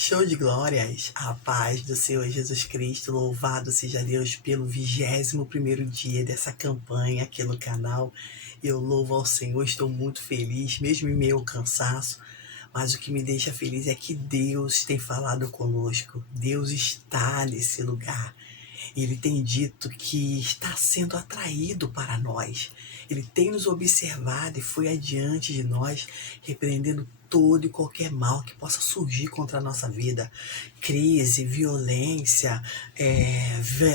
Show de glórias, a paz do Senhor Jesus Cristo, louvado seja Deus pelo 21º dia dessa campanha aqui no canal. Eu louvo ao Senhor, estou muito feliz, mesmo em meio ao cansaço, mas o que me deixa feliz é que Deus tem falado conosco, Deus está nesse lugar. Ele tem dito que está sendo atraído para nós. Ele tem nos observado e foi adiante de nós, repreendendo todo e qualquer mal que possa surgir contra a nossa vida. Crise, violência,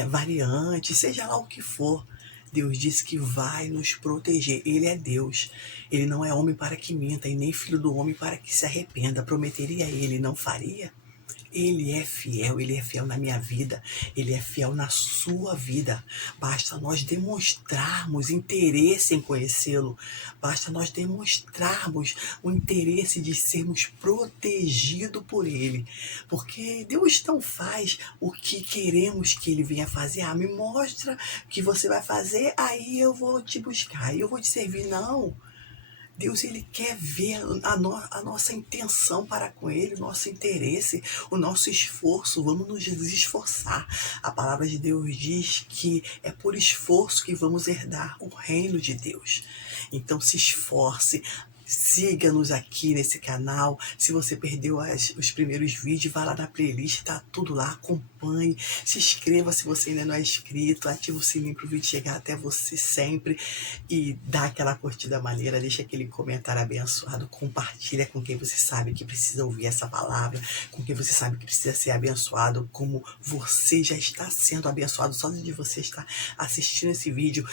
variante, seja lá o que for. Deus disse que vai nos proteger. Ele é Deus. Ele não é homem para que minta e nem filho do homem para que se arrependa. Prometeria ele, não faria? Ele é fiel na minha vida, Ele é fiel na sua vida. Basta nós demonstrarmos interesse em conhecê-lo, basta nós demonstrarmos o interesse de sermos protegidos por Ele, porque Deus não faz o que queremos que Ele venha fazer. Ah, me mostra o que você vai fazer, aí eu vou te buscar, aí eu vou te servir. Não. Deus, ele quer ver a nossa intenção para com ele, o nosso interesse, o nosso esforço. Vamos nos esforçar. A palavra de Deus diz que é por esforço que vamos herdar o reino de Deus. Então se esforce. Siga-nos aqui nesse canal. Se você perdeu os primeiros vídeos, vá lá na playlist, tá tudo lá, acompanhe. Se inscreva se você ainda não é inscrito, ativa o sininho para o vídeo chegar até você sempre e dá aquela curtida maneira, deixa aquele comentário abençoado, compartilha com quem você sabe que precisa ouvir essa palavra, com quem você sabe que precisa ser abençoado, como você já está sendo abençoado só de você estar assistindo esse vídeo,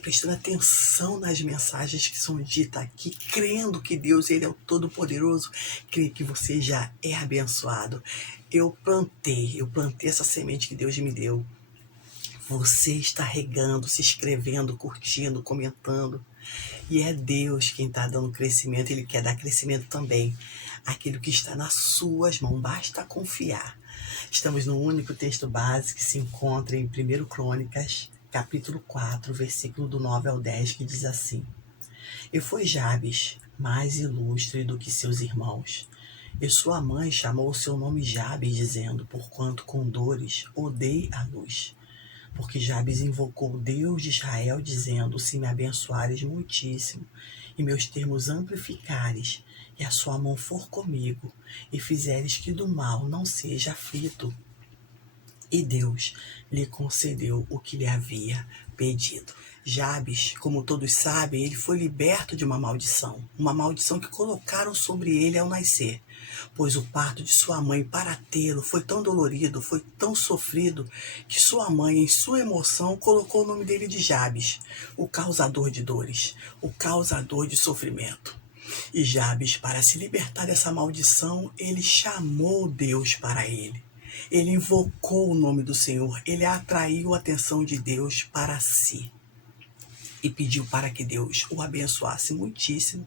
prestando atenção nas mensagens que são ditas aqui, crendo que Deus, ele é o Todo-Poderoso, creio que você já é abençoado. Eu plantei essa semente que Deus me deu. Você está regando, se inscrevendo, curtindo, comentando. E é Deus quem está dando crescimento, Ele quer dar crescimento também. Aquilo que está nas suas mãos, basta confiar. Estamos no único texto base que se encontra em 1 Crônicas, capítulo 4, versículo do 9 ao 10, que diz assim: E foi Jabes mais ilustre do que seus irmãos. E sua mãe chamou o seu nome Jabes, dizendo, porquanto com dores odei a luz. Porque Jabes invocou o Deus de Israel, dizendo, se me abençoares muitíssimo, e meus termos amplificares, e a sua mão for comigo, e fizeres que do mal não seja aflito. E Deus lhe concedeu o que lhe havia pedido. Jabes, como todos sabem, ele foi liberto de uma maldição que colocaram sobre ele ao nascer, pois o parto de sua mãe para tê-lo foi tão dolorido, foi tão sofrido, que sua mãe, em sua emoção, colocou o nome dele de Jabes, o causador de dores, o causador de sofrimento. E Jabes, para se libertar dessa maldição, ele chamou Deus para ele. Ele invocou o nome do Senhor, ele atraiu a atenção de Deus para si. E pediu para que Deus o abençoasse muitíssimo,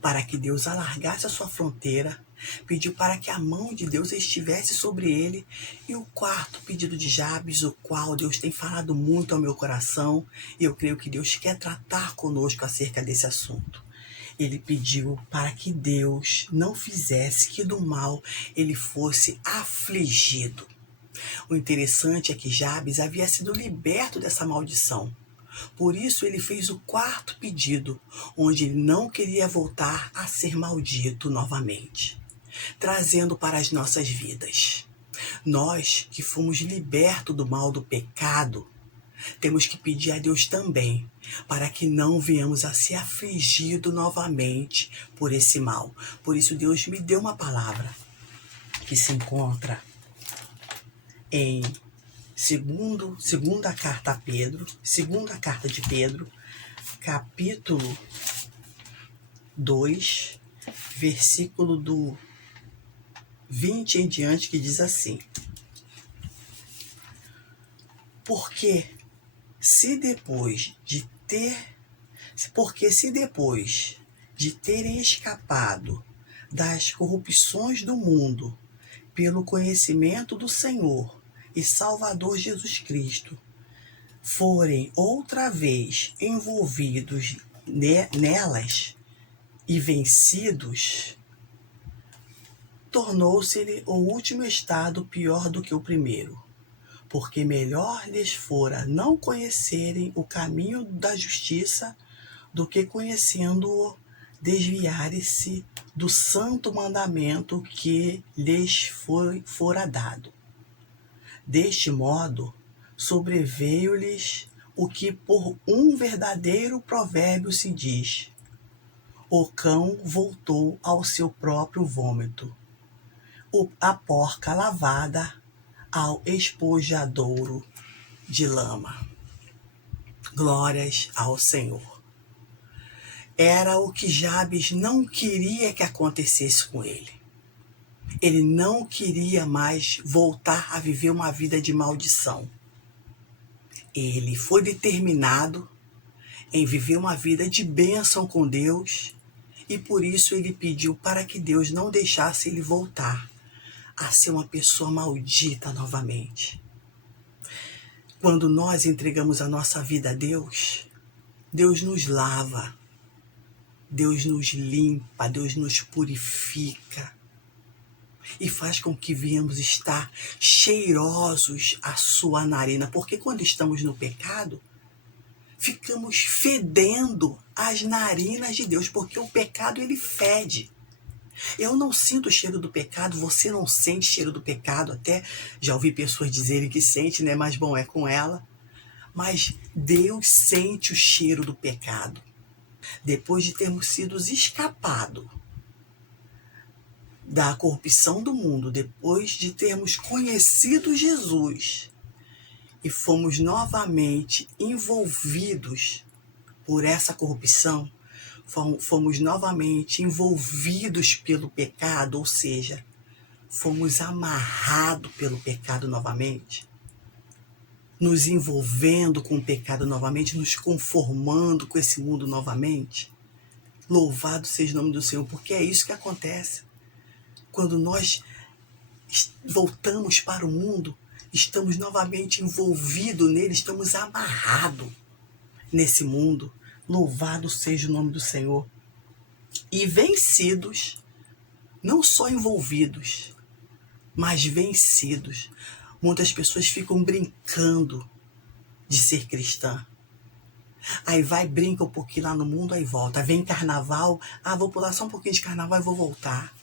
para que Deus alargasse a sua fronteira, pediu para que a mão de Deus estivesse sobre ele. E o quarto pedido de Jabes, o qual Deus tem falado muito ao meu coração, e eu creio que Deus quer tratar conosco acerca desse assunto. Ele pediu para que Deus não fizesse que do mal ele fosse afligido. O interessante é que Jabes havia sido liberto dessa maldição. Por isso ele fez o quarto pedido, onde ele não queria voltar a ser maldito novamente, trazendo para as nossas vidas. Nós que fomos libertos do mal do pecado, temos que pedir a Deus também, para que não venhamos a ser afligidos novamente por esse mal. Por isso Deus me deu uma palavra que se encontra em segunda carta de Pedro, capítulo 2, versículo do 20 em diante, que diz assim: Porque se depois de terem escapado das corrupções do mundo pelo conhecimento do Senhor e Salvador Jesus Cristo, forem outra vez envolvidos nelas e vencidos, tornou-se-lhe o último estado pior do que o primeiro, porque melhor lhes fora não conhecerem o caminho da justiça do que conhecendo-o desviarem-se do santo mandamento que lhes fora dado. Deste modo, sobreveio-lhes o que por um verdadeiro provérbio se diz: o cão voltou ao seu próprio vômito, a porca lavada ao espojadouro de lama. Glórias ao Senhor. Era o que Jabes não queria que acontecesse com ele. Ele não queria mais voltar a viver uma vida de maldição. Ele foi determinado em viver uma vida de bênção com Deus e por isso ele pediu para que Deus não deixasse ele voltar a ser uma pessoa maldita novamente. Quando nós entregamos a nossa vida a Deus, Deus nos lava, Deus nos limpa, Deus nos purifica e faz com que venhamos estar cheirosos à sua narina, porque quando estamos no pecado, ficamos fedendo as narinas de Deus, porque o pecado ele fede. Eu não sinto o cheiro do pecado, você não sente o cheiro do pecado, até já ouvi pessoas dizerem que sente, né? Mas bom, é com ela. Mas Deus sente o cheiro do pecado. Depois de termos sido escapados da corrupção do mundo, depois de termos conhecido Jesus e fomos novamente envolvidos por essa corrupção, fomos novamente envolvidos pelo pecado, ou seja, fomos amarrados pelo pecado novamente, nos envolvendo com o pecado novamente, nos conformando com esse mundo novamente. Louvado seja o nome do Senhor, porque é isso que acontece. Quando nós voltamos para o mundo, estamos novamente envolvidos nele, estamos amarrados nesse mundo. Louvado seja o nome do Senhor. E vencidos, não só envolvidos, mas vencidos. Muitas pessoas ficam brincando de ser cristã. Aí brinca um pouquinho lá no mundo, aí volta. Vem carnaval, vou pular só um pouquinho de carnaval e vou voltar.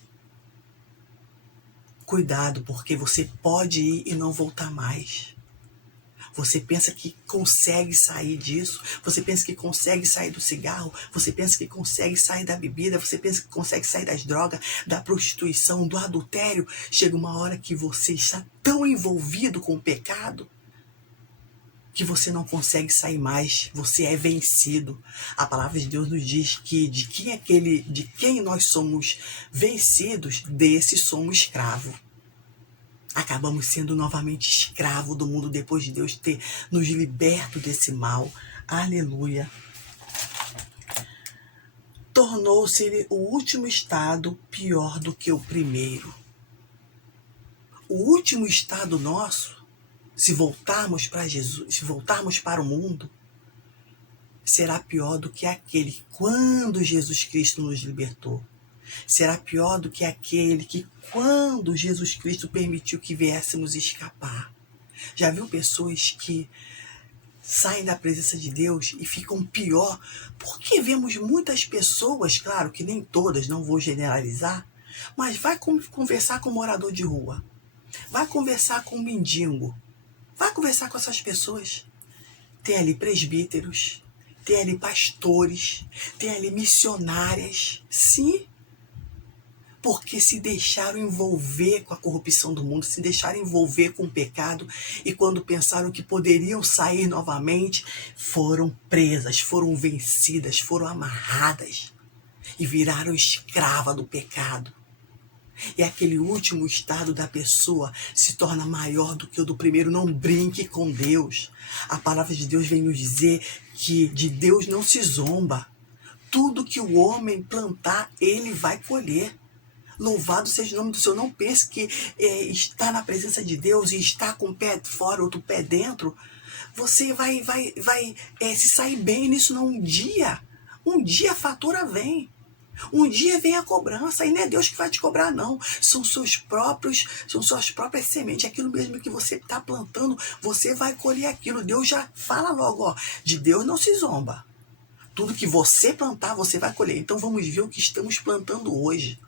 Cuidado, porque você pode ir e não voltar mais. Você pensa que consegue sair disso, você pensa que consegue sair do cigarro, você pensa que consegue sair da bebida, você pensa que consegue sair das drogas, da prostituição, do adultério. Chega uma hora que você está tão envolvido com o pecado que você não consegue sair mais, você é vencido. A palavra de Deus nos diz que de quem nós somos vencidos, desse somos escravos. Acabamos sendo novamente escravos do mundo depois de Deus ter nos liberto desse mal. Aleluia. Tornou-se-lhe o último estado pior do que o primeiro. O último estado nosso, se voltarmos para Jesus, se voltarmos para o mundo, será pior do que aquele quando Jesus Cristo nos libertou. Será pior do que aquele que quando Jesus Cristo permitiu que viéssemos escapar. Já viu pessoas que saem da presença de Deus e ficam pior? Porque vemos muitas pessoas, claro que nem todas, não vou generalizar, mas vai conversar com um morador de rua, vai conversar com um mendigo, vai conversar com essas pessoas. Tem ali presbíteros, tem ali pastores, tem ali missionárias, sim, porque se deixaram envolver com a corrupção do mundo, se deixaram envolver com o pecado, e quando pensaram que poderiam sair novamente, foram presas, foram vencidas, foram amarradas e viraram escrava do pecado. E aquele último estado da pessoa se torna maior do que o do primeiro. Não brinque com Deus. A palavra de Deus vem nos dizer que de Deus não se zomba. Tudo que o homem plantar, ele vai colher. Louvado seja o nome do Senhor. Não pense que está na presença de Deus e está com o pé fora, outro pé dentro, você vai se sair bem nisso não. Um dia a fatura vem. Um dia vem a cobrança, e não é Deus que vai te cobrar, não. São suas próprias sementes. Aquilo mesmo que você está plantando, você vai colher aquilo. Deus já fala logo, ó, de Deus não se zomba. Tudo que você plantar, você vai colher. Então vamos ver o que estamos plantando hoje.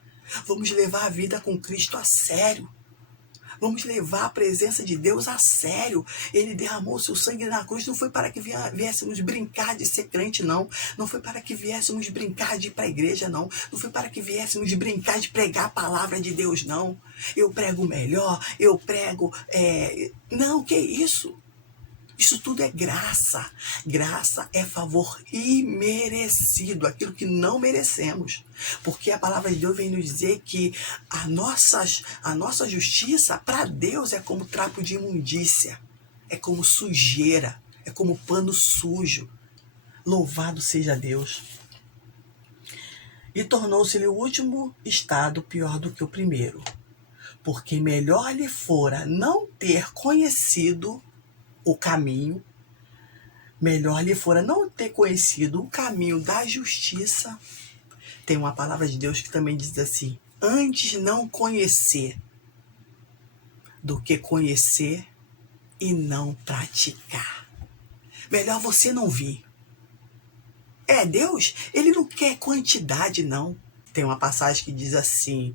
Vamos levar a vida com Cristo a sério. Vamos levar a presença de Deus a sério. Ele derramou seu sangue na cruz. Não foi para que viéssemos brincar de ser crente, não. Não foi para que viéssemos brincar de ir para a igreja, não. Não foi para que viéssemos brincar de pregar a palavra de Deus, não. Eu prego melhor, eu prego... Não, que isso? Isso tudo é graça. Graça é favor imerecido, aquilo que não merecemos. Porque a palavra de Deus vem nos dizer que a nossa justiça para Deus é como trapo de imundícia, é como sujeira, é como pano sujo. Louvado seja Deus. E tornou-se-lhe o último estado pior do que o primeiro, porque melhor lhe fora não ter conhecido o caminho, melhor lhe fora não ter conhecido o caminho da justiça. Tem uma palavra de Deus que também diz assim: antes não conhecer do que conhecer e não praticar. Melhor você não vir. Deus, ele não quer quantidade, não. Tem uma passagem que diz assim,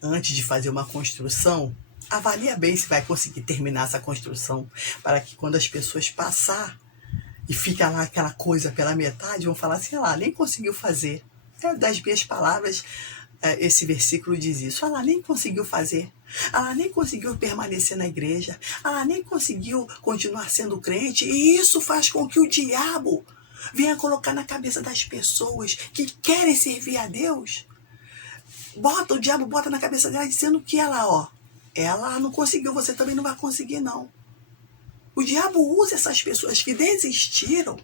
antes de fazer uma construção, avalia bem se vai conseguir terminar essa construção, para que quando as pessoas passar e fica lá aquela coisa pela metade, vão falar assim, nem conseguiu fazer. Das minhas palavras, esse versículo diz isso. Ela nem conseguiu fazer. Ela nem conseguiu permanecer na igreja. Ela nem conseguiu continuar sendo crente. E isso faz com que o diabo venha colocar na cabeça das pessoas que querem servir a Deus. O diabo bota na cabeça dela dizendo que ela não conseguiu, você também não vai conseguir, não. O diabo usa essas pessoas que desistiram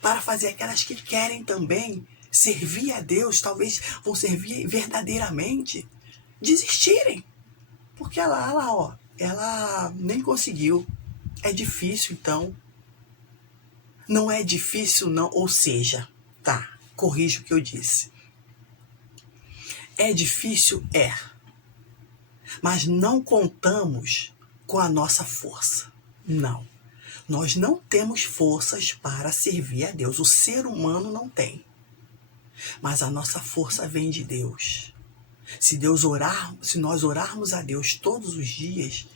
para fazer aquelas que querem também servir a Deus, talvez vão servir verdadeiramente, desistirem. Porque ela nem conseguiu. É difícil, então. Não é difícil, não. Ou seja, corrijo o que eu disse. É difícil, mas não contamos com a nossa força. Não. Nós não temos forças para servir a Deus. O ser humano não tem. Mas a nossa força vem de Deus. Se nós orarmos a Deus todos os dias,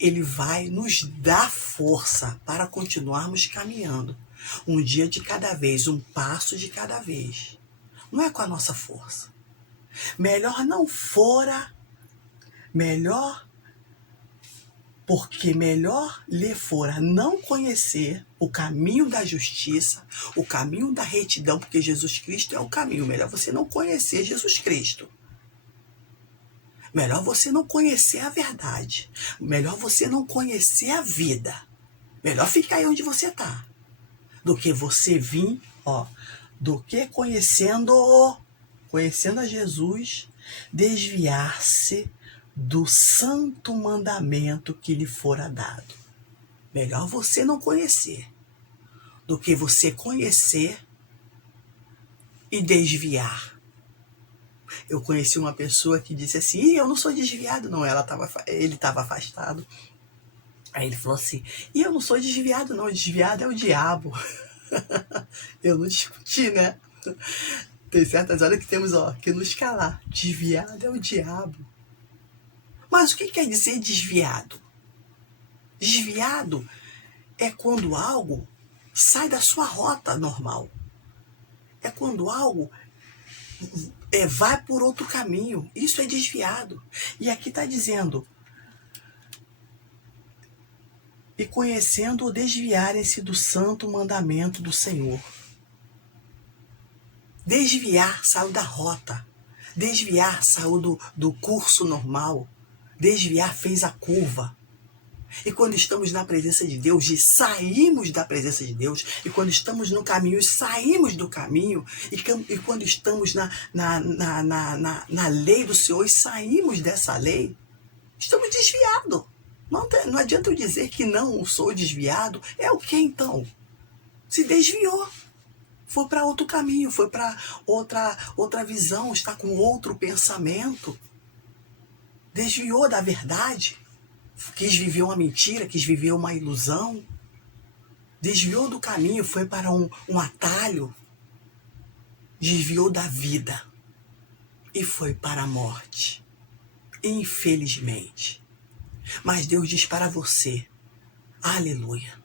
Ele vai nos dar força para continuarmos caminhando. Um dia de cada vez, um passo de cada vez. Não é com a nossa força. Porque melhor lhe fora não conhecer o caminho da justiça, o caminho da retidão, porque Jesus Cristo é o caminho. Melhor você não conhecer Jesus Cristo. Melhor você não conhecer a verdade. Melhor você não conhecer a vida. Melhor ficar aí onde você está. Do que você vir, do que conhecendo a Jesus, desviar-se do santo mandamento que lhe fora dado. Melhor você não conhecer do que você conhecer e desviar. Eu conheci uma pessoa que disse assim, eu não sou desviado, não. Ele estava afastado. Aí ele falou assim, eu não sou desviado, não. Desviado é o diabo. Eu não discuti, né? Tem certas horas que temos que nos calar. Desviado é o diabo. Mas o que quer dizer desviado? Desviado é quando algo sai da sua rota normal. É quando algo vai por outro caminho. Isso é desviado. E aqui está dizendo, e conhecendo ou desviarem-se do santo mandamento do Senhor. Desviar saiu da rota. Desviar saiu do curso normal. Desviar fez a curva. E quando estamos na presença de Deus, saímos da presença de Deus. E quando estamos no caminho, saímos do caminho. E quando estamos na lei do Senhor, saímos dessa lei, estamos desviados. Não adianta eu dizer que não sou desviado. É o que então? Se desviou. Foi para outro caminho, foi para outra visão, está com outro pensamento. Desviou da verdade, quis viver uma mentira, quis viver uma ilusão. Desviou do caminho, foi para um atalho. Desviou da vida e foi para a morte. Infelizmente. Mas Deus diz para você, aleluia,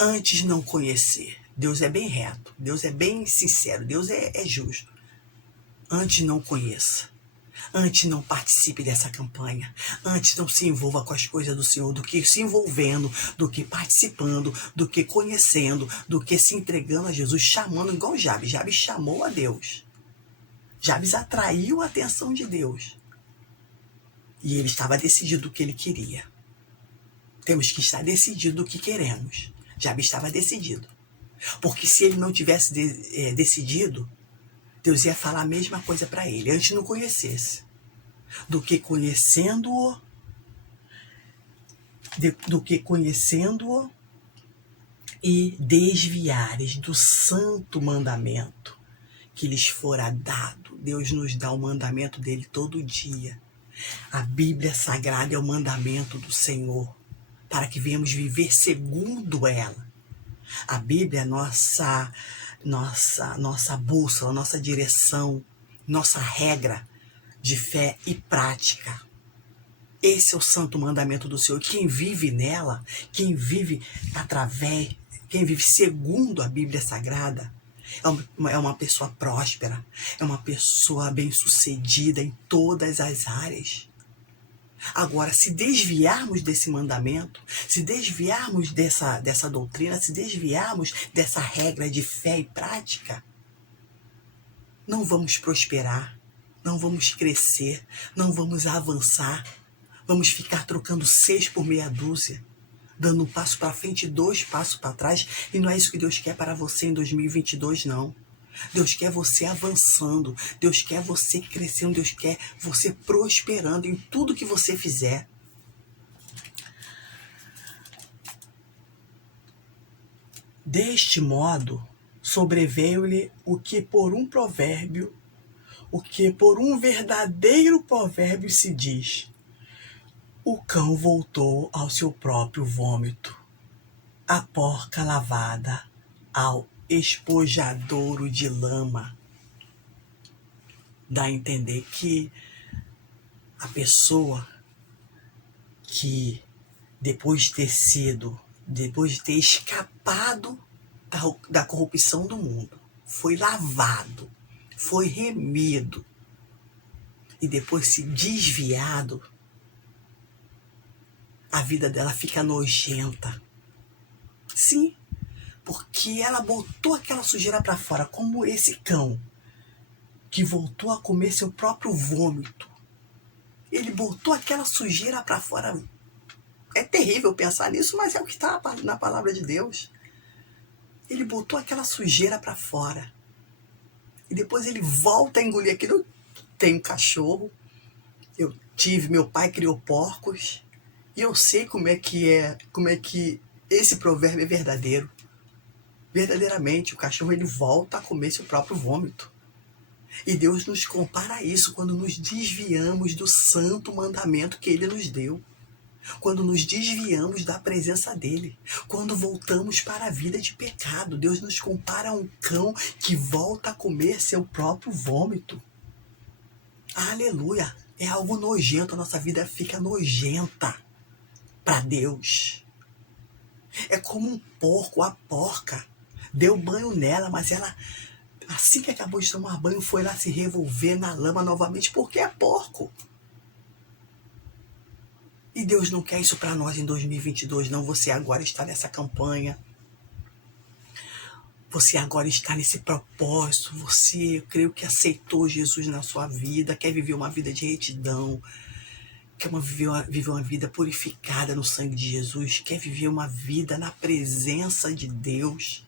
antes não conhecer. Deus é bem reto, Deus é bem sincero, Deus é justo. Antes não conheça, antes não participe dessa campanha, antes não se envolva com as coisas do Senhor, do que se envolvendo, do que participando, do que conhecendo, do que se entregando a Jesus, chamando igual Jabes. Jabes chamou a Deus. Jabes atraiu a atenção de Deus. E ele estava decidido do que ele queria. Temos que estar decidido do que queremos. Jabes estava decidido. Porque se ele não tivesse decidido, Deus ia falar a mesma coisa para ele, antes não conhecesse. Do que conhecendo-o e desviares do santo mandamento que lhes fora dado. Deus nos dá o mandamento dele todo dia. A Bíblia Sagrada é o mandamento do Senhor, para que venhamos viver segundo ela. A Bíblia é nossa bússola, nossa direção, nossa regra de fé e prática. Esse é o santo mandamento do Senhor. Quem vive nela, quem vive segundo a Bíblia Sagrada, é uma pessoa próspera, é uma pessoa bem-sucedida em todas as áreas. Agora, se desviarmos desse mandamento, se desviarmos dessa doutrina, se desviarmos dessa regra de fé e prática, não vamos prosperar, não vamos crescer, não vamos avançar, vamos ficar trocando 6 por meia dúzia, dando um passo para frente e 2 passos para trás, e não é isso que Deus quer para você em 2022, não. Deus quer você avançando, Deus quer você crescendo, Deus quer você prosperando em tudo que você fizer. Deste modo, sobreveio-lhe o que por um verdadeiro provérbio se diz: o cão voltou ao seu próprio vômito, a porca lavada ao espojadouro de lama. Dá a entender que a pessoa que depois de ter escapado da corrupção do mundo, foi lavado, foi remido e depois se desviado, a vida dela fica nojenta. Sim, porque ela botou aquela sujeira para fora, como esse cão que voltou a comer seu próprio vômito. Ele botou aquela sujeira para fora. É terrível pensar nisso, mas é o que está na palavra de Deus. Ele botou aquela sujeira para fora. E depois ele volta a engolir aquilo. Eu tenho cachorro. Meu pai criou porcos. E eu sei como é que esse provérbio é verdadeiro. Verdadeiramente, o cachorro ele volta a comer seu próprio vômito. E Deus nos compara a isso quando nos desviamos do santo mandamento que ele nos deu. Quando nos desviamos da presença dele. Quando voltamos para a vida de pecado. Deus nos compara a um cão que volta a comer seu próprio vômito. Aleluia! É algo nojento, a nossa vida fica nojenta para Deus. É como um porco, a porca. Deu banho nela, mas ela, assim que acabou de tomar banho, foi lá se revolver na lama novamente, porque é porco. E Deus não quer isso para nós em 2022, não. Você agora está nessa campanha. Você agora está nesse propósito. Você, eu creio que aceitou Jesus na sua vida, quer viver uma vida de retidão, quer viver uma vida purificada no sangue de Jesus, quer viver uma vida na presença de Deus.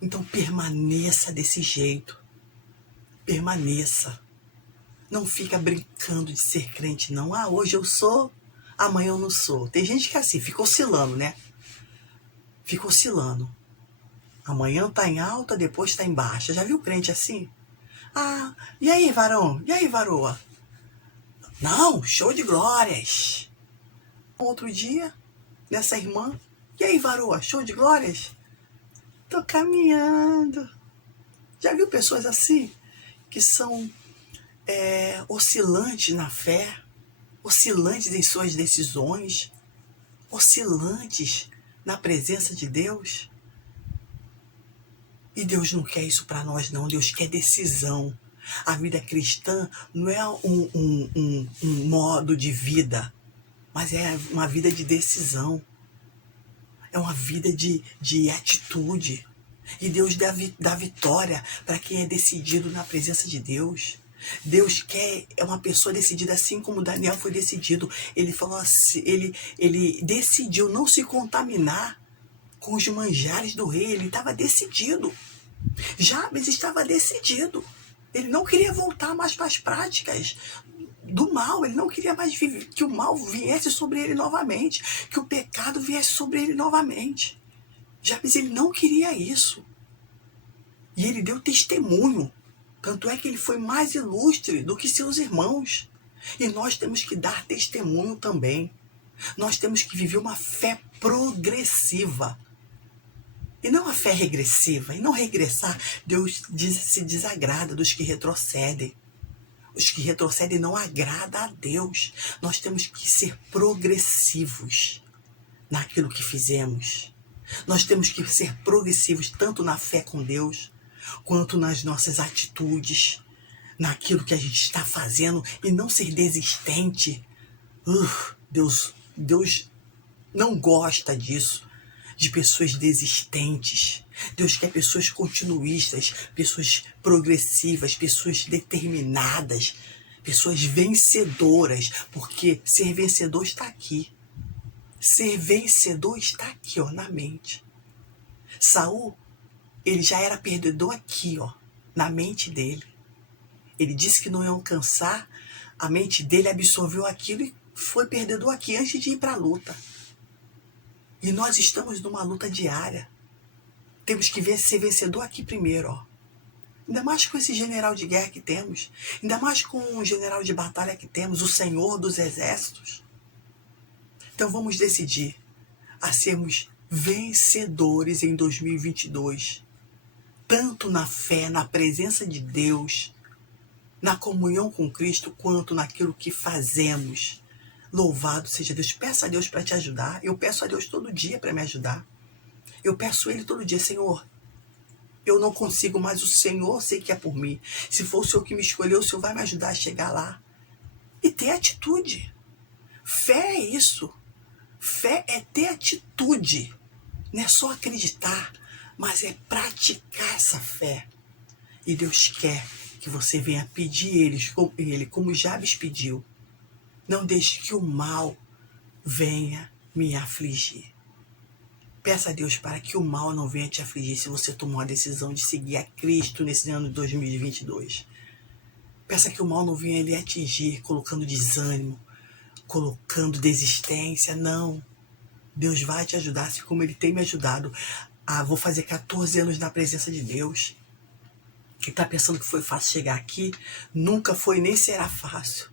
Então permaneça desse jeito. Permaneça. Não fica brincando de ser crente, não. Ah, hoje eu sou, amanhã eu não sou. Tem gente que é assim, fica oscilando, né? Fica oscilando. Amanhã tá em alta, depois tá em baixa. Já viu crente assim? Ah, e aí, varão? E aí, varoa? Não, show de glórias. Outro dia, nessa irmã, e aí, varoa? Show de glórias? Tô caminhando. Já viu pessoas assim? Que são oscilantes na fé, oscilantes em suas decisões, oscilantes na presença de Deus? E Deus não quer isso para nós, não. Deus quer decisão. A vida cristã não é um modo de vida, mas é uma vida de decisão. É uma vida de atitude. E Deus dá vitória para quem é decidido na presença de Deus. Deus quer uma pessoa decidida, assim como Daniel foi decidido. Ele falou assim, ele decidiu não se contaminar com os manjares do rei. Ele estava decidido. Jabes estava decidido. Ele não queria voltar mais para as práticas do mal. Ele não queria mais que o mal viesse sobre ele novamente, que o pecado viesse sobre ele novamente. Jabes, ele não queria isso. E ele deu testemunho. Tanto é que ele foi mais ilustre do que seus irmãos. E nós temos que dar testemunho também. Nós temos que viver uma fé progressiva. E não a fé regressiva. E não regressar. Deus se desagrada dos que retrocedem. Os que retrocedem não agrada a Deus. Nós temos que ser progressivos naquilo que fizemos. Nós temos que ser progressivos tanto na fé com Deus, quanto nas nossas atitudes, naquilo que a gente está fazendo, e não ser desistente. Deus não gosta disso, de pessoas desistentes. Deus quer pessoas continuistas, pessoas progressivas, pessoas determinadas, pessoas vencedoras, porque ser vencedor está aqui. Ser vencedor está aqui, ó, na mente. Saul, ele já era perdedor aqui, ó, na mente dele. Ele disse que não ia alcançar, a mente dele absorveu aquilo e foi perdedor aqui antes de ir para a luta. E nós estamos numa luta diária. Temos que ser vencedor aqui primeiro, ó. Ainda mais com esse general de guerra que temos, ainda mais com o general de batalha que temos, o Senhor dos Exércitos. Então vamos decidir a sermos vencedores em 2022, tanto na fé, na presença de Deus, na comunhão com Cristo, quanto naquilo que fazemos. Louvado seja Deus. Peça a Deus para te ajudar. Eu peço a Deus todo dia para me ajudar. Eu peço a Ele todo dia, Senhor, eu não consigo, mas o Senhor sei que é por mim. Se for o Senhor que me escolheu, o Senhor vai me ajudar a chegar lá. E ter atitude. Fé é isso. Fé é ter atitude. Não é só acreditar, mas é praticar essa fé. E Deus quer que você venha pedir Ele, como Jabes pediu. Não deixe que o mal venha me afligir. Peça a Deus para que o mal não venha te afligir se você tomou a decisão de seguir a Cristo nesse ano de 2022. Peça que o mal não venha lhe atingir, colocando desânimo, colocando desistência. Não. Deus vai te ajudar, assim como Ele tem me ajudado. Vou fazer 14 anos na presença de Deus. Quem está pensando que foi fácil chegar aqui, nunca foi nem será fácil.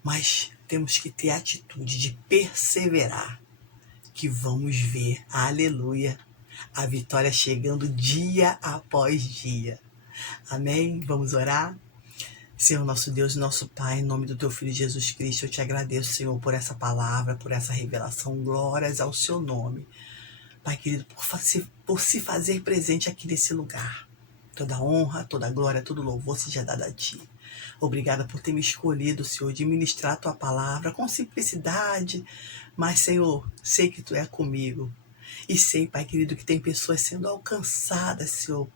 Mas temos que ter a atitude de perseverar, que vamos ver, aleluia, a vitória chegando dia após dia. Amém? Vamos orar? Senhor, nosso Deus e nosso Pai, em nome do Teu Filho Jesus Cristo, eu te agradeço, Senhor, por essa palavra, por essa revelação. Glórias ao Seu nome. Pai querido, por se fazer presente aqui nesse lugar. Toda honra, toda glória, todo louvor seja dado a Ti. Obrigada por ter me escolhido, Senhor, de ministrar a Tua palavra com simplicidade. Mas, Senhor, sei que Tu é comigo. E sei, Pai querido, que tem pessoas sendo alcançadas, Senhor,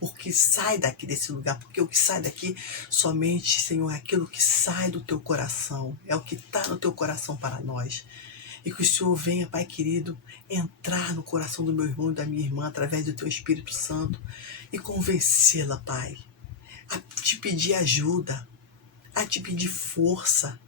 porque sai daqui desse lugar. Porque o que sai daqui somente, Senhor, é aquilo que sai do Teu coração. É o que está no Teu coração para nós. E que o Senhor venha, Pai querido, entrar no coração do meu irmão e da minha irmã através do Teu Espírito Santo e convencê-la, Pai, a te pedir ajuda, a te pedir força,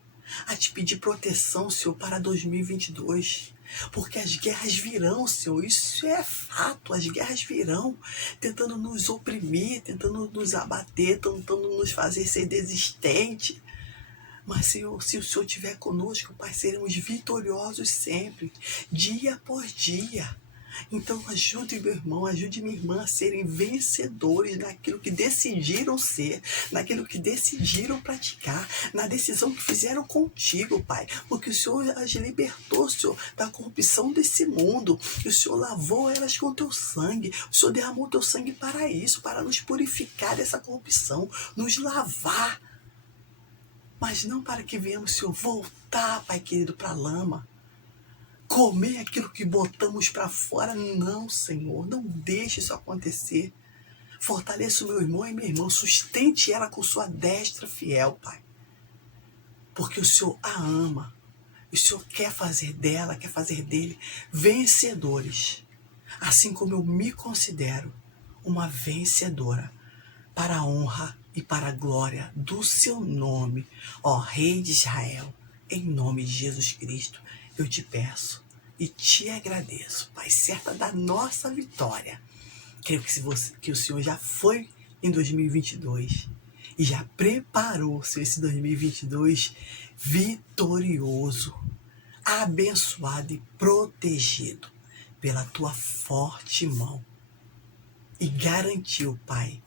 a te pedir proteção, Senhor, para 2022. Porque as guerras virão, Senhor, isso é fato, as guerras virão, tentando nos oprimir, tentando nos abater, tentando nos fazer ser desistente. Mas, Senhor, se o Senhor estiver conosco, Pai, seremos vitoriosos sempre, dia após dia. Então ajude meu irmão, ajude minha irmã a serem vencedores naquilo que decidiram ser, naquilo que decidiram praticar, na decisão que fizeram contigo, Pai. Porque o Senhor as libertou, Senhor, da corrupção desse mundo. E o Senhor lavou elas com teu sangue. O Senhor derramou teu sangue para isso, para nos purificar dessa corrupção, nos lavar. Mas não para que venhamos, Senhor, voltar, Pai querido, para a lama. Comer aquilo que botamos para fora. Não, Senhor, não deixe isso acontecer. Fortaleça o meu irmão e minha irmã. Sustente ela com sua destra fiel, Pai. Porque o Senhor a ama. O Senhor quer fazer dela, quer fazer dele vencedores. Assim como eu me considero uma vencedora. Para a honra e para a glória do seu nome, ó Rei de Israel. Em nome de Jesus Cristo, eu te peço e te agradeço, Pai, certa da nossa vitória. Creio que o Senhor já foi em 2022 e já preparou esse 2022 vitorioso, abençoado e protegido pela tua forte mão. E garantiu, Pai,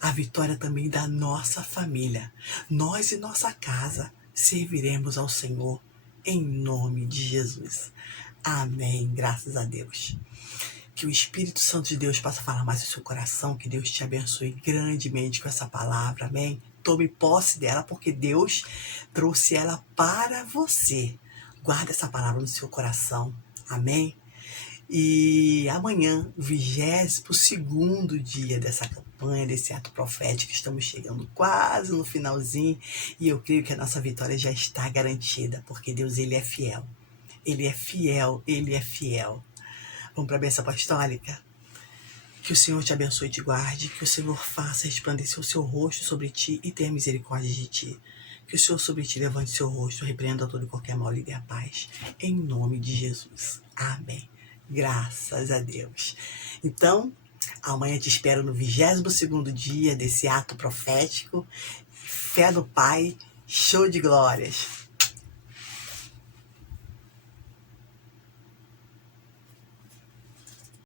a vitória também da nossa família. Nós e nossa casa serviremos ao Senhor em nome de Jesus. Amém. Graças a Deus. Que o Espírito Santo de Deus possa falar mais no seu coração. Que Deus te abençoe grandemente com essa palavra. Amém. Tome posse dela porque Deus trouxe ela para você. Guarda essa palavra no seu coração. Amém. E amanhã, o 22º dia dessa campanha, desse ato profético, estamos chegando quase no finalzinho e eu creio que a nossa vitória já está garantida, porque Deus, Ele é fiel. Ele é fiel, Ele é fiel. Vamos para a bênção apostólica? Que o Senhor te abençoe e te guarde, que o Senhor faça resplandecer o seu rosto sobre ti e tenha misericórdia de ti. Que o Senhor sobre ti levante seu rosto, repreenda todo e qualquer mal e dê a paz. Em nome de Jesus. Amém. Graças a Deus. Então, amanhã te espero no 22º dia desse ato profético. Fé no Pai, show de glórias.